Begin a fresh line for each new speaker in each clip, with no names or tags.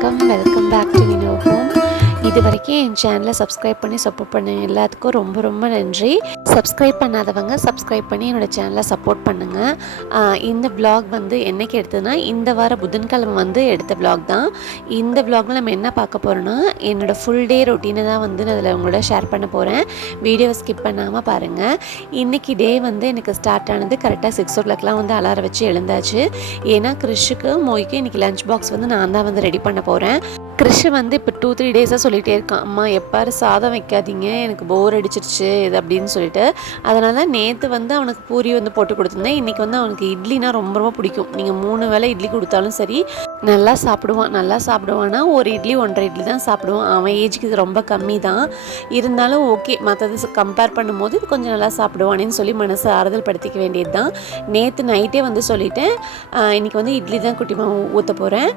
Welcome welcome back to இது வரைக்கும் என் சேனலை சப்ஸ்கிரைப் பண்ணி சப்போர்ட் பண்ண எல்லாத்துக்கும் ரொம்ப ரொம்ப நன்றி. சப்ஸ்கிரைப் பண்ணாதவங்க சப்ஸ்கிரைப் பண்ணி என்னோடய சேனலை சப்போர்ட் பண்ணுங்கள் இந்த vlog வந்து என்னைக்கு எடுத்ததுன்னா இந்த வார புதன்கிழமை வந்து எடுத்த vlog தான். இந்த vlogல நம்ம என்ன பார்க்க போகிறோன்னா என்னோடய ஃபுல் டே ரொட்டீனை தான் வந்து நான் அதில் உங்களோட ஷேர் பண்ண போகிறேன் வீடியோவை ஸ்கிப் பண்ணாமல் பாருங்கள் இன்றைக்கி டே வந்து எனக்கு ஸ்டார்ட் ஆனது கரெக்டாக சிக்ஸ் ஓ கிளாக்லாம் வந்து அலாரம் வச்சு எழுந்தாச்சு. ஏன்னா கிறிஷுக்கு மோய்க்கு இன்றைக்கி லஞ்ச் பாக்ஸ் வந்து நான் தான் வந்து ரெடி பண்ண போகிறேன் கிறிஷ் வந்து இப்போ டூ த்ரீ டேஸாக சொல்லிகிட்டே இருக்கான் அம்மா எப்பாரு சாதம் வைக்காதீங்க எனக்கு போர் அடிச்சிருச்சு இது அப்படின்னு சொல்லிட்டு. அதனால் நேற்று வந்து அவனுக்கு பூரி வந்து போட்டு கொடுத்துருந்தேன். இன்றைக்கி வந்து அவனுக்கு இட்லினா ரொம்ப ரொம்ப பிடிக்கும். நீங்கள் மூணு வேளை இட்லி கொடுத்தாலும் சரி நல்லா சாப்பிடுவான் நல்லா சாப்பிடுவான்னா ஒரு இட்லி ஒன்றரை இட்லி தான் சாப்பிடுவான். அவன் ஏஜுக்கு இது ரொம்ப கம்மி தான். இருந்தாலும் ஓகே மற்றது கம்பேர் பண்ணும்போது இது கொஞ்சம் நல்லா சாப்பிடுவானேன்னு சொல்லி மனசை ஆறுதல் படுத்திக்க வேண்டியது தான். நேற்று நைட்டே வந்து சொல்லிட்டேன் இன்றைக்கி இன்னைக்கு வந்து இட்லி தான் குட்டி ஊற்ற போகிறேன்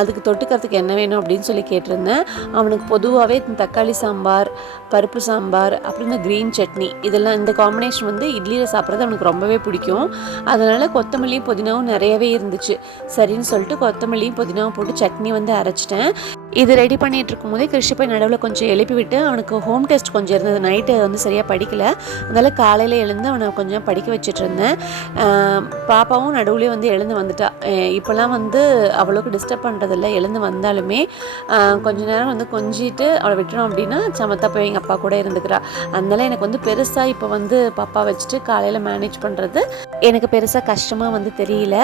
அதுக்கு தொட்டுக்கிறதுக்கு என்ன வேணும்? அப்படின்னு சொல்லி கேட்டிருந்தேன். அவனுக்கு பொதுவாகவே தக்காளி சாம்பார் பருப்பு சாம்பார் அப்புறம் இந்த க்ரீன் சட்னி இதெல்லாம் இந்த காம்பினேஷன் வந்து இட்லியில் சாப்பிட்றது அவனுக்கு ரொம்பவே பிடிக்கும். அதனால் கொத்தமல்லியும் புதினாவும் நிறையவே இருந்துச்சு. சரின்னு சொல்லிட்டு கொத்தமல்லியும் புதினாவும் போட்டு சட்னி வந்து அரைச்சிட்டேன். இது ரெடி பண்ணிகிட்டு இருக்கும்போதே கிருஷி போய் நடுவில் கொஞ்சம் எழுப்பி விட்டு அவனுக்கு ஹோம் டெஸ்ட் கொஞ்சம் இருந்தது. நைட்டு வந்து சரியாக படிக்கல. அதனால் காலையில் எழுந்து அவனை கொஞ்சம் படிக்க வச்சுட்டு இருந்தேன். பாப்பாவும் நடுவுலேயே வந்து எழுந்து வந்துட்டா. இப்போல்லாம் வந்து அவ்வளோக்கு டிஸ்டர்ப் பண்ணுறதில்ல எழுந்து வந்தாலுமே கொஞ்ச நேரம் வந்து கொஞ்சிட்டு அவளை விட்டுறோம் அப்படின்னா சமத்தா போய் எங்கள் அப்பா கூட இருந்துக்கிறா. அதனால எனக்கு வந்து பெருசாக இப்போ வந்து பாப்பா வச்சுட்டு காலையில் மேனேஜ் பண்ணுறது எனக்கு பெருசாக கஷ்டமாக வந்து தெரியல.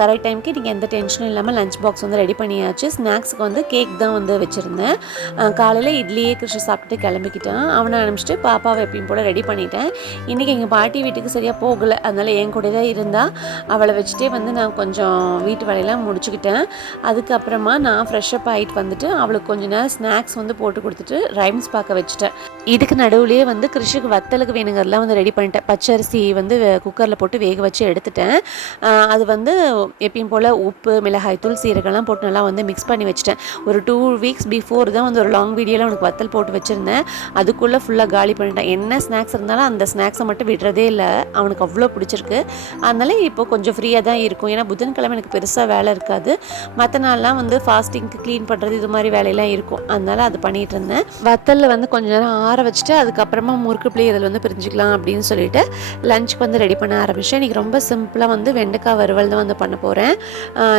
கரெக்ட் டைம்க்கு நீங்கள் எந்த டென்ஷனும் இல்லாமல் லஞ்ச் பாக்ஸ் வந்து ரெடி பண்ணியாச்சு. ஸ்நாக்ஸுக்கு வந்து கேக் தான் வந்து வச்சுருந்தேன். காலையில் இட்லியே கிருஷ்ண சாப்பிட்டுட்டு கிளம்பிக்கிட்டேன். அவனை அனுப்பிச்சிட்டு பாப்பாவை எப்பயும் போல் ரெடி பண்ணிட்டேன். இன்றைக்கி எங்கள் பாட்டி வீட்டுக்கு சரியாக போகலை. அதனால் என் கூட தான் இருந்தால் அவளை வச்சுட்டே வந்து நான் கொஞ்சம் வீட்டு வேலையெல்லாம் முடிச்சுக்கிட்டேன். அதுக்கப்புறமா நான் ஃப்ரெஷ்அப் ஆகிட்டு வந்துட்டு அவளுக்கு கொஞ்ச நேரம் ஸ்நாக்ஸ் வந்து போட்டு கொடுத்துட்டு ரைம்ஸ் பார்க்க வச்சுட்டேன். இதுக்கு நடுவுலேயே வந்து கிருஷிக்கு வத்தலுக்கு வேணுங்கிறதெல்லாம் வந்து ரெடி பண்ணிட்டேன். பச்சரிசி வந்து குக்கரில் போட்டு வேக வச்சு எடுத்துட்டேன். அது வந்து எப்பயும் போல் உப்பு மிளகாய் தூள் சீரகம்லாம் போட்டு நல்லா வந்து மிக்ஸ் பண்ணி வச்சுட்டேன். ஒரு ஒரு டூ வீக்ஸ் பிஃபோர் தான் வந்து ஒரு லாங் வீடியோவில் அவனுக்கு வத்தல் போட்டு வச்சுருந்தேன். அதுக்குள்ளே ஃபுல்லாக காலி பண்ணிட்டேன். என்ன ஸ்நாக்ஸ் இருந்தாலும் அந்த ஸ்நாக்ஸை மட்டும் விடுறதே இல்லை. அவனுக்கு அவ்வளோ பிடிச்சிருக்கு. அதனால இப்போ கொஞ்சம் ஃப்ரீயாக தான் இருக்கும். ஏன்னா புதன்கிழமை எனக்கு பெருசாக வேலை இருக்காது. மற்ற நாள்லாம் வந்து ஃபாஸ்டிங்க்கு க்ளீன் பண்ணுறது இது மாதிரி வேலையெல்லாம் இருக்கும். அதனால அது பண்ணிகிட்டு இருந்தேன். வத்தலில் வந்து கொஞ்ச நேரம் ஆற வச்சுட்டு அதுக்கப்புறமா முறுக்கு பிள்ளை இதில் வந்து பிரிஞ்சுக்கலாம் அப்படின்னு சொல்லிட்டு லஞ்சுக்கு வந்து ரெடி பண்ண ஆரம்பிச்சேன். இன்றைக்கி ரொம்ப சிம்பிளாக வந்து வெண்டைக்காய் வறுவல் தான் வந்து பண்ண போகிறேன்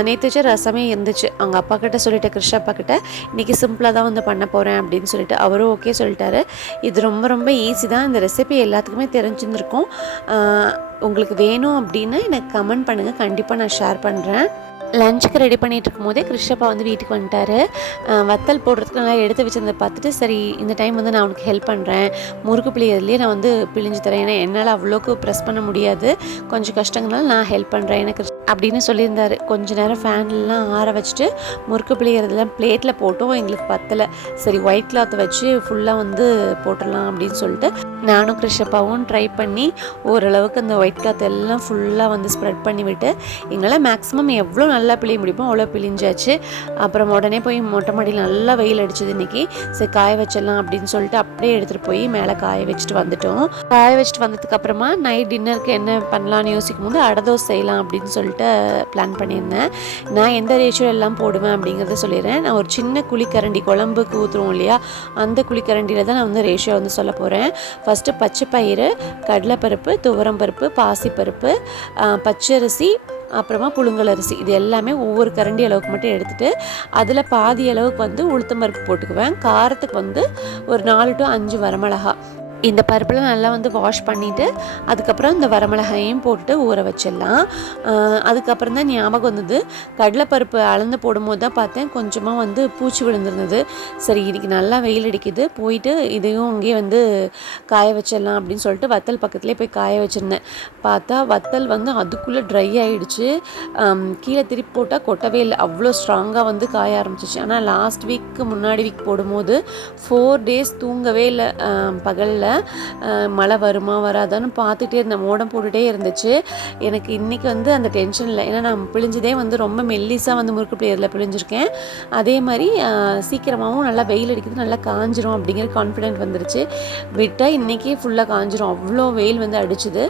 நேற்று வச்சு ரசமே இருந்துச்சு. அவங்க அப்பா கிட்ட சொல்லிட்டு கிருஷ்ண அப்பா கிட்ட இன்றைக்கி சிம்பிளாக தான் வந்து பண்ண போகிறேன் அப்படின்னு சொல்லிட்டு அவரும் ஓகே சொல்லிட்டாரு. இது ரொம்ப ரொம்ப ஈஸி தான். இந்த ரெசிபி எல்லாத்துக்குமே தெரிஞ்சிருந்துருக்கும். உங்களுக்கு வேணும் அப்படின்னு எனக்கு கமெண்ட் பண்ணுங்கள் கண்டிப்பாக நான் ஷேர் பண்ணுறேன் லஞ்சுக்கு ரெடி பண்ணிகிட்டு இருக்கும்போதே கிருஷ்ணப்பா வந்து வீட்டுக்கு வந்துட்டாரு. வத்தல் போடுறதுக்கு நல்லா எடுத்து வச்சிருந்ததை பார்த்துட்டு சரி இந்த டைம் வந்து நான் அவனுக்கு ஹெல்ப் பண்ணுறேன் முறுக்கு பிள்ளையதுலேயே நான் வந்து பிழிஞ்சு தரேன். ஏன்னா என்னால் அவ்வளோக்கு ப்ரெஸ் பண்ண முடியாது. கொஞ்சம் கஷ்டங்களால நான் ஹெல்ப் பண்ணுறேன் எனக்கு அப்படின்னு சொல்லியிருந்தார். கொஞ்ச நேரம் ஃபேன்லாம் ஆற வச்சுட்டு முறுக்கு பிள்ளைகிறதுலாம் பிளேட்டில் போட்டோம். எங்களுக்கு பத்தலை. சரி ஒயிட் கிளாத் வச்சு ஃபுல்லாக வந்து போட்டுடலாம் அப்படின்னு சொல்லிட்டு நானும் கிருஷப்பாவும் ட்ரை பண்ணி ஓரளவுக்கு அந்த ஒயிட் கிளாத் எல்லாம் ஃபுல்லாக வந்து ஸ்ப்ரெட் பண்ணிவிட்டு எங்களை எங்களால் மேக்ஸிமம் எவ்வளோ நல்லா பிழிய முடியுமோ அவ்வளோ பிழிஞ்சாச்சு. அப்புறம் உடனே போய் மொட்டை மாடியில் நல்லா வெயில் அடிச்சது இன்னைக்கு. சரி காய வச்சிடலாம் அப்படின்னு சொல்லிட்டு அப்படியே எடுத்துகிட்டு போய் மேலே காய வச்சுட்டு வந்துட்டோம். காய வச்சுட்டு வந்ததுக்கப்புறமா நைட் டின்னருக்கு என்ன பண்ணலான்னு யோசிக்கும் போது அடதோசை செய்யலாம் அப்படின்னு சொல்லிட்டு பிளான் பண்ணியிருந்தேன். நான் எந்த ரேஷியோ எல்லாம் போடுவேன் அப்படிங்கிறத சொல்லிடுறேன். நான் ஒரு சின்ன குழிக்கரண்டி குழம்புக்கு ஊற்றுவோம் இல்லையா? அந்த குழிக்கரண்டியில் தான் நான் வந்து ரேஷியோ வந்து சொல்ல போகிறேன் ஃபஸ்ட்டு பச்சை பயிறு கடலைப்பருப்பு துவரம்பருப்பு பாசிப்பருப்பு பச்சரிசி அப்புறமா புழுங்கலரிசி இது எல்லாமே ஒவ்வொரு கரண்டி அளவுக்கு மட்டும் எடுத்துகிட்டு அதில் பாதி அளவுக்கு வந்து உளுத்தம்பருப்பு போட்டுக்குவேன். காரத்துக்கு வந்து ஒரு நாலு டு அஞ்சு வரமிளகா. இந்த பருப்பில் நல்லா வந்து வாஷ் பண்ணிவிட்டு அதுக்கப்புறம் இந்த வரமிளகாயையும் போட்டுட்டு ஊற வச்சிடலாம். அதுக்கப்புறம் தான் ஞாபகம் வந்தது கடலைப்பருப்பு அளந்து போடும்போது தான் பார்த்தேன் கொஞ்சமாக வந்து பூச்சி விழுந்திருந்தது. சரி இன்றைக்கி நல்லா வெயில் அடிக்குது போயிட்டு இதையும் அங்கேயே வந்து காய வச்சிடலாம் அப்படின்னு சொல்லிட்டு வத்தல் பக்கத்துலேயே போய் காய வச்சுருந்தேன். பார்த்தா வத்தல் வந்து அதுக்குள்ளே ட்ரை ஆகிடுச்சு கீழே திருப்பி போட்டால் கொட்டவே இல்லை. அவ்வளோ ஸ்ட்ராங்காக வந்து காய ஆரம்பிச்சிச்சு. ஆனால் லாஸ்ட் வீக்கு முன்னாடி வீக் போடும்போது ஃபோர் டேஸ் தூங்கவே இல்லை. பகலில். மழை வருமா வராதான்னு பார்த்துட்டே இருந்தேன். மோடம் போட்டுகிட்டே இருந்துச்சு. எனக்கு இன்றைக்கி வந்து அந்த டென்ஷன் இல்லை. ஏன்னா நான் பிழிஞ்சதே வந்து ரொம்ப மெல்லிஸாக வந்து முறுக்கு பிளேயரில் பிழிஞ்சிருக்கேன். அதே மாதிரி சீக்கிரமாகவும் நல்லா வெயில் அடிக்கிறது நல்லா காஞ்சிரும் அப்படிங்கிற கான்ஃபிடென்ட் வந்துருச்சு. விட்டால் இன்றைக்கி ஃபுல்லாக காஞ்சிரும். அவ்வளோ வெயில் வந்து அடிச்சுது.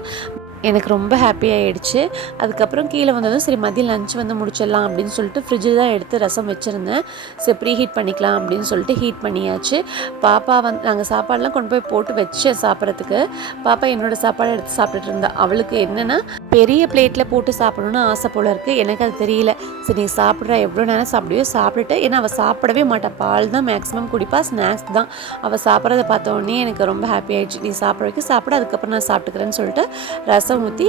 எனக்கு ரொம்ப ஹாப்பியாகிடுச்சு அதுக்கப்புறம் கீழே வந்ததும் சரி மதியம் லஞ்ச் வந்து முடிச்சிடலாம் அப்படின்னு சொல்லிட்டு ஃப்ரிட்ஜில் தான் எடுத்து ரசம் வச்சுருந்தேன். சரி ப்ரீ ஹீட் பண்ணிக்கலாம் அப்படின்னு சொல்லிட்டு ஹீட் பண்ணியாச்சு. பாப்பா வந்து நாங்கள் சாப்பாடெலாம் கொண்டு போய் போட்டு வச்சேன் சாப்பிட்றதுக்கு. பாப்பா என்னோடய சாப்பாடு எடுத்து சாப்பிட்டுட்டு இருந்தா. அவளுக்கு என்னென்னா பெரிய பிளேட்டில் போட்டு சாப்பிடணும்னு ஆசை போல இருக்குது எனக்கு அது தெரியல. சரி நீ சாப்பிட்ற எவ்வளோ நேரம் சாப்பிடுவியோ சாப்பிட்டுட்டு ஏன்னா அவள் சாப்பிடவே மாட்டாள் பால் தான் மேக்ஸிமம் குடிப்பா ஸ்நாக்ஸ் தான். அவள் சாப்பிட்றத பார்த்த உடனே எனக்கு ரொம்ப ஹாப்பி ஆயிடுச்சு. நீ சாப்பிட்ற வரைக்கும் சாப்பிட அதுக்கப்புறம் நான் சாப்பிட்டுக்கிறேன்னு சொல்லிட்டு ரசம் ஊற்றி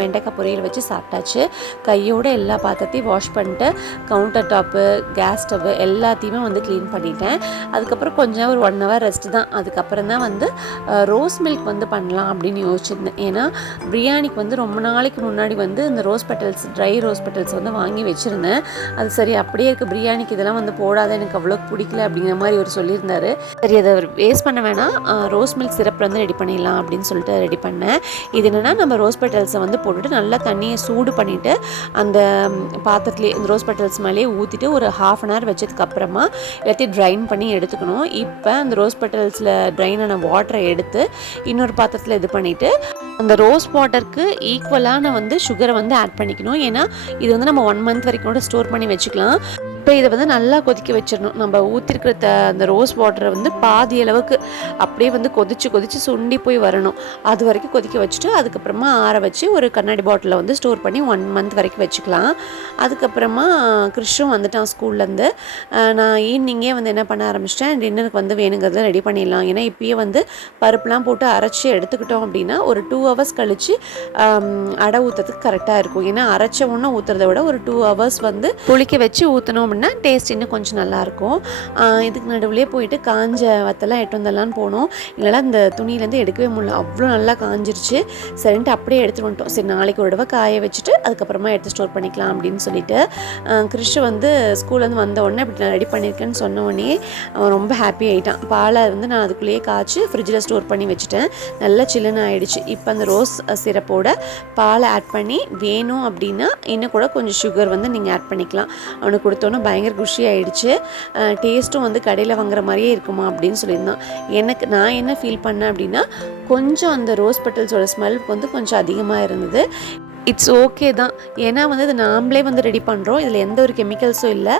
வெண்டைக்காய் பொரியல் வச்சு சாப்பிட்டாச்சு. கையோட எல்லா பாத்திரத்தையும் வாஷ் பண்ணிட்டு கவுண்டர் டாப்பு கேஸ் ஸ்டவ்வு எல்லாத்தையுமே வந்து க்ளீன் பண்ணிட்டேன். அதுக்கப்புறம் கொஞ்சம் ஒரு ஒன் ஹவர் ரெஸ்ட் தான். அதுக்கப்புறம் தான் வந்து ரோஸ் மில்க் வந்து பண்ணலாம் அப்படின்னு யோசிச்சிருந்தேன். ஏன்னா பிரியாணிக்கு வந்து ரொம்ப நாள் நாளைக்கு முன்னாடி வந்து இந்த rose petals dry rose petals வந்து வாங்கி வச்சுருந்தேன். அது சரி அப்படியே இருக்குது பிரியாணிக்கு இதெல்லாம் வந்து போடாத எனக்கு அவ்வளோ பிடிக்கல அப்படிங்கிற மாதிரி அவர் சொல்லியிருந்தார். சரி அதை வேஸ்ட் பண்ண வேணாம். ரோஸ் மில்க் சிரப் வந்து ரெடி பண்ணிடலாம் அப்படின்னு சொல்லிட்டு ரெடி பண்ணேன். இது என்னென்னா நம்ம ரோஸ் பெட்டல்ஸை வந்து போட்டுட்டு நல்லா தண்ணியை சூடு பண்ணிவிட்டு அந்த பாத்திரத்துலேயே இந்த ரோஸ் பெட்டல்ஸ் மேலேயே ஊற்றிட்டு ஒரு ஹாஃப் அன் ஹவர் வச்சதுக்கு அப்புறமா எல்லாத்தையும் ட்ரைன் பண்ணி எடுத்துக்கணும். இப்போ அந்த ரோஸ் பெட்டல்ஸில் ட்ரைன் ஆன வாட்டரை எடுத்து இன்னொரு பாத்திரத்தில் இது பண்ணிவிட்டு அந்த ரோஸ் வாட்டருக்கு ஈக்குவலான வந்து சுகரை வந்து ஆட் பண்ணிக்கணும். ஏன்னா இது வந்து நம்ம ஒன் மந்த் வரைக்கும் கூட ஸ்டோர் பண்ணி வச்சுக்கலாம். இப்போ இதை வந்து நல்லா கொதிக்க வச்சிடணும். நம்ம ஊற்றிருக்கிற த அந்த ரோஸ் வாட்டரை வந்து பாதி அளவுக்கு அப்படியே வந்து கொதிச்சு கொதிச்சு சுண்டி போய் வரணும். அது வரைக்கும் கொதிக்க வச்சுட்டு அதுக்கப்புறமா ஆற வச்சு ஒரு கண்ணாடி பாட்டிலில் வந்து ஸ்டோர் பண்ணி ஒன் மந்த் வரைக்கும் வச்சுக்கலாம். அதுக்கப்புறமா கிறிஷும் வந்துட்டான் ஸ்கூல்லேருந்து நான் ஈவினிங்கே வந்து என்ன பண்ண ஆரம்பிச்சிட்டேன் டின்னருக்கு வந்து வேணுங்கிறத ரெடி பண்ணிடலாம். ஏன்னா இப்பயே வந்து பருப்புலாம் போட்டு அரைச்சி எடுத்துக்கிட்டோம் அப்படின்னா ஒரு டூ ஹவர்ஸ் கழித்து அடை ஊற்றுறதுக்கு கரெக்டாக இருக்கும். ஏன்னா அரைச்ச ஒன்று ஊற்றுறத விட ஒரு டூ ஹவர்ஸ் வந்து புளிக்க வச்சு ஊற்றணும் அப்படின்னா டேஸ்ட் இன்னும் கொஞ்சம் நல்லாயிருக்கும். இதுக்கு நடுவுலேயே போயிட்டு காஞ்ச வத்தெல்லாம் எட்டு வந்தெல்லாம் போனோம். இல்லைனா இந்த துணியிலேருந்து எடுக்கவே முடியல. அவ்வளோ நல்லா காஞ்சிருச்சு. சரின்ட்டு அப்படியே எடுத்துகிட்டு வந்துட்டோம். சரி நாளைக்கு ஒரு தடவை காய வச்சுட்டு அதுக்கப்புறமா எடுத்து ஸ்டோர் பண்ணிக்கலாம் அப்படின்னு சொல்லிட்டு கிறிஷ் வந்து ஸ்கூல்லேருந்து வந்த உடனே இப்படி நான் ரெடி பண்ணியிருக்கேன்னு சொன்ன உடனே அவன் ரொம்ப ஹாப்பி ஆகிட்டான் பாலை வந்து நான் அதுக்குள்ளேயே காய்ச்சி ஃப்ரிட்ஜில் ஸ்டோர் பண்ணி வச்சுட்டேன். நல்லா சில்லுன்னு ஆகிடுச்சு இப்போ அந்த ரோஸ் சிரப்போட பாலை ஆட் பண்ணி வேணும் அப்படின்னா இன்னும் கூட கொஞ்சம் சுகர் வந்து நீங்கள் ஆட் பண்ணிக்கலாம். அவனுக்கு கொடுத்தோன்னே பயங்கர குஷி ஆயிடுச்சு டேஸ்ட்டும் வந்து கடையில் வாங்குற மாதிரியே இருக்குமா அப்படின்னு சொல்லியிருந்தான். எனக்கு நான் என்ன ஃபீல் பண்ணேன் அப்படின்னா கொஞ்சம் அந்த ரோஸ் பெட்டல்ஸோட ஸ்மெல் வந்து கொஞ்சம் அதிகமாக இருந்தது. இட்ஸ் ஓகே தான். ஏன்னா வந்து இது நாம்ளே வந்து ரெடி பண்ணுறோம் இதில் எந்த ஒரு கெமிக்கல்ஸும் இல்லை.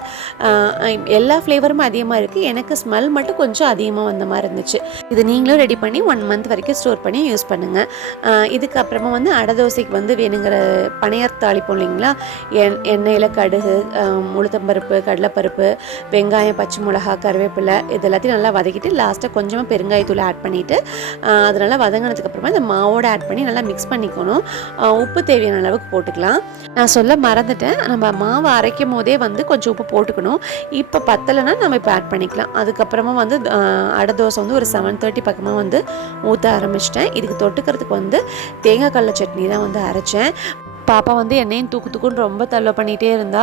எல்லா ஃப்ளேவருமே அதிகமாக இருக்குது எனக்கு ஸ்மெல் மட்டும் கொஞ்சம் அதிகமாக வந்த மாதிரி இருந்துச்சு. இது நீங்களும் ரெடி பண்ணி ஒன் மந்த் வரைக்கும் ஸ்டோர் பண்ணி யூஸ் பண்ணுங்கள் இதுக்கப்புறமா வந்து அடை தோசைக்கு வந்து வேணுங்கிற பனையார் தாளிப்போம் இல்லைங்களா? எண் எண்ணெயில் கடுகு ஆஹ் உளுத்தம்பருப்பு கடலைப்பருப்பு வெங்காயம் பச்சை மிளகா கருவேப்பிலை இது எல்லாத்தையும் நல்லா வதக்கிட்டு லாஸ்ட்டாக கொஞ்சமாக பெருங்காயத்தூள் ஆட் பண்ணிவிட்டு அது நல்லா வதங்கினதுக்கப்புறமா இந்த மாவோட ஆட் பண்ணி நல்லா மிக்ஸ் பண்ணிக்கணும். உப்பு தேவையான அளவுக்கு போட்டுக்கலாம். நான் சொல்ல மறந்துட்டேன். நம்ம மாவு அரைக்கும் போதே வந்து கொஞ்சம் உப்பு போட்டுக்கணும். இப்போ பத்தலைன்னா நம்ம இப்போ ஆட் பண்ணிக்கலாம். அதுக்கப்புறமா வந்து அடை தோசை வந்து ஒரு செவன் தேர்ட்டி பக்கமாக வந்து ஊற்ற ஆரம்பிச்சிட்டேன். இதுக்கு தொட்டுக்கிறதுக்கு வந்து தேங்காய் கடல சட்னி தான் வந்து அரைச்சேன். பாப்பா வந்து என்னையும் தூக்கு தூக்குன்னு ரொம்ப தள்ள பண்ணிகிட்டே இருந்தா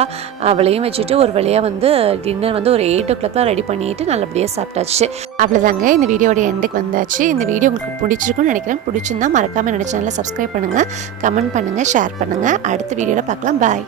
அவளையும் வச்சுட்டு ஒரு வழியாக வந்து டின்னர் வந்து ஒரு எயிட் ஓ கிளாக்லாம் ரெடி பண்ணிட்டு நல்லபடியாக சாப்பிட்டாச்சு. அவ்வளோதாங்க இந்த வீடியோட எண்டுக்கு வந்தாச்சு. இந்த வீடியோ உங்களுக்கு பிடிச்சிருக்குன்னு நினைக்கிறேன். பிடிச்சிருந்தா மறக்காமல் என்னோட சேனலை சப்ஸ்கிரைப் பண்ணுங்கள் கமெண்ட் பண்ணுங்கள் ஷேர் பண்ணுங்கள் அடுத்த வீடியோவில் பார்க்கலாம். பாய்